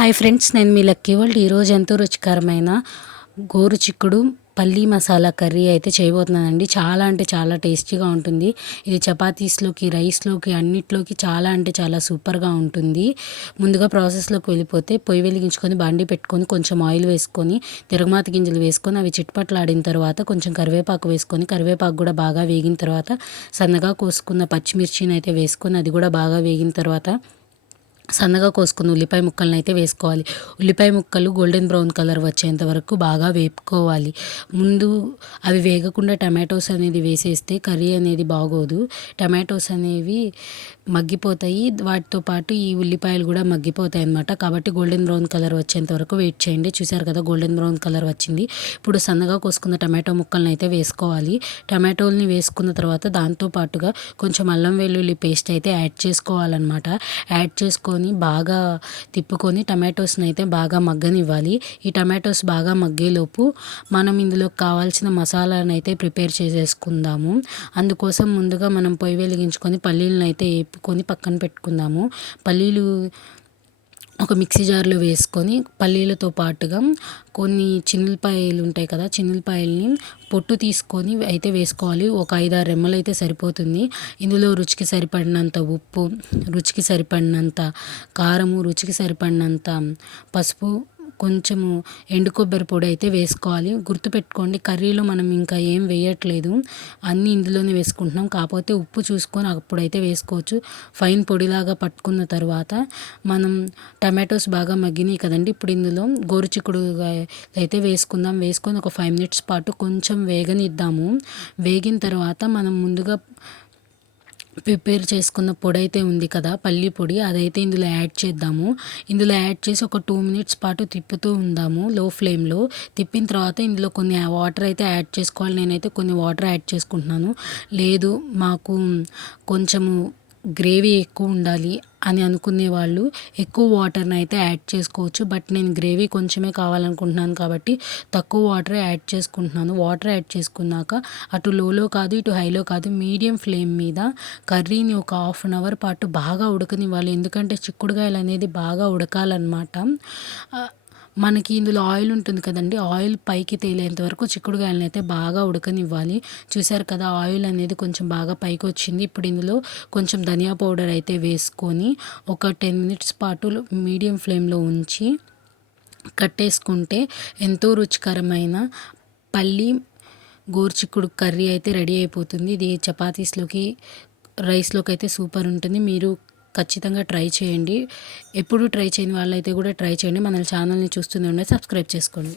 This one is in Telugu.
హాయ్ ఫ్రెండ్స్ నేను మీ లక్కీ వరల్డ్. ఈరోజు ఎంతో రుచికరమైన గోరు చిక్కుడు పల్లీ మసాలా కర్రీ అయితే చేయబోతున్నానండి. చాలా అంటే చాలా టేస్టీగా ఉంటుంది. ఇది చపాతీస్లోకి రైస్లోకి అన్నిట్లోకి చాలా అంటే చాలా సూపర్గా ఉంటుంది. ముందుగా ప్రాసెస్లోకి వెళ్ళిపోతే పొయ్యి వెలిగించుకొని బండి పెట్టుకొని కొంచెం ఆయిల్ వేసుకొని తిరగమాత గింజలు వేసుకొని అవి చిట్పట్లాడిన తర్వాత కొంచెం కరివేపాకు వేసుకొని కరివేపాకు కూడా బాగా వేగిన తర్వాత సన్నగా కోసుకున్న పచ్చిమిర్చిని అయితే వేసుకొని అది కూడా బాగా వేగిన తర్వాత సన్నగా కోసుకున్న ఉల్లిపాయ ముక్కలను అయితే వేసుకోవాలి. ఉల్లిపాయ ముక్కలు గోల్డెన్ బ్రౌన్ కలర్ వచ్చేంత వరకు బాగా వేపుకోవాలి. ముందు అవి వేగకుండా టమాటోస్ అనేది వేసేస్తే కర్రీ అనేది బాగోదు. టమాటోస్ అనేవి మగ్గిపోతాయి. వాటితో పాటు ఈ ఉల్లిపాయలు కూడా మగ్గిపోతాయి అన్నమాట. కాబట్టి గోల్డెన్ బ్రౌన్ కలర్ వచ్చేంత వరకు వెయిట్ చేయండి. చూసారు కదా గోల్డెన్ బ్రౌన్ కలర్ వచ్చింది. ఇప్పుడు సన్నగా కోసుకున్న టమాటో ముక్కలను అయితే వేసుకోవాలి. టమాటోల్ని వేసుకున్న తర్వాత దాంతో పాటుగా కొంచెం అల్లం వెల్లుల్లి పేస్ట్ అయితే యాడ్ చేసుకోవాలన్నమాట. యాడ్ చేసుకొని తీసుకొని బాగా తిప్పుకొని టమాటోస్ని అయితే బాగా మగ్గనివ్వాలి. ఈ టమాటోస్ బాగా మగ్గేలోపు మనం ఇందులో కావాల్సిన మసాలాను అయితే ప్రిపేర్ చేసేసుకుందాము. అందుకోసం ముందుగా మనం పొయ్యి వెలిగించుకొని పల్లీలను అయితే వేపుకొని పక్కన పెట్టుకుందాము. పల్లీలు ఒక మిక్సీ జార్లో వేసుకొని పల్లీలతో పాటుగా కొన్ని చిన్నులపాయలు ఉంటాయి కదా చిన్నులపాయల్ని పొట్టు తీసుకొని అయితే వేసుకోవాలి. ఒక ఐదారు రెమ్మలు అయితే సరిపోతుంది. ఇందులో రుచికి సరిపడినంత ఉప్పు రుచికి సరిపడినంత కారము రుచికి సరిపడినంత పసుపు కొంచెము ఎండు కొబ్బరి పొడి అయితే వేసుకోవాలి. గుర్తుపెట్టుకోండి కర్రీలో మనం ఇంకా ఏం వేయట్లేదు. అన్నీ ఇందులోనే వేసుకుంటున్నాం. కాకపోతే ఉప్పు చూసుకొని అప్పుడైతే వేసుకోవచ్చు. ఫైన్ పొడిలాగా పట్టుకున్న తర్వాత మనం టమాటోస్ బాగా మగ్గినాయి కదండి ఇప్పుడు ఇందులో. గోరుచిక్కుడు అయితే వేసుకుందాం. వేసుకొని ఒక ఫైవ్ మినిట్స్ పాటు కొంచెం వేగనిద్దాము. వేగిన తర్వాత మనం ముందుగా ప్రిపేర్ చేసుకున్న పొడి అయితే ఉంది కదా పల్లి పొడి అదైతే ఇందులో యాడ్ చేద్దాము. ఇందులో యాడ్ చేసి ఒక టూ మినిట్స్ పాటు తిప్పుతూ ఉందాము లో ఫ్లేమ్లో తిప్పిన తర్వాత ఇందులో కొన్ని వాటర్ అయితే యాడ్ చేసుకోవాలి. నేనైతే కొన్ని వాటర్ యాడ్ చేసుకుంటున్నాను. లేదు మాకు కొంచెము గ్రేవీ ఎక్కువ ఉండాలి అని అనుకునే వాళ్ళు ఎక్కువ వాటర్ని అయితే యాడ్ చేసుకోవచ్చు. బట్ నేను గ్రేవీ కొంచెమే కావాలనుకుంటున్నాను కాబట్టి తక్కువ వాటర్ యాడ్ చేసుకుంటున్నాను. వాటర్ యాడ్ చేసుకున్నాక అటు లోలో కాదు ఇటు హైలో కాదు మీడియం ఫ్లేమ్ మీద కర్రీని ఒక హాఫ్ అన్ అవర్ పాటు బాగా ఉడకనివ్వాలి. ఎందుకంటే చిక్కుడుగాయలు అనేది బాగా ఉడకాలన్నమాట. మనకి ఇందులో ఆయిల్ ఉంటుంది కదండి. ఆయిల్ పైకి తేలేంత వరకు చిక్కుడుగాయలను అయితే బాగా ఉడకనివ్వాలి. చూసారు కదా ఆయిల్ అనేది కొంచెం బాగా పైకి వచ్చింది. ఇప్పుడు ఇందులో కొంచెం ధనియా పౌడర్ అయితే వేసుకొని ఒక టెన్ మినిట్స్ పాటు మీడియం ఫ్లేమ్లో ఉంచి కట్టేసుకుంటే ఎంతో రుచికరమైన పల్లి గోరుచిక్కుడు కర్రీ అయితే రెడీ అయిపోతుంది. ఇది చపాతీస్లోకి రైస్లోకి అయితే సూపర్ ఉంటుంది. మీరు ఖచ్చితంగా ట్రై చేయండి. ఎప్పుడు ట్రై చేయని వాళ్ళైతే కూడా ట్రై చేయండి. మన ఛానల్ని చూస్తూనే ఉండే సబ్స్క్రైబ్ చేసుకోండి.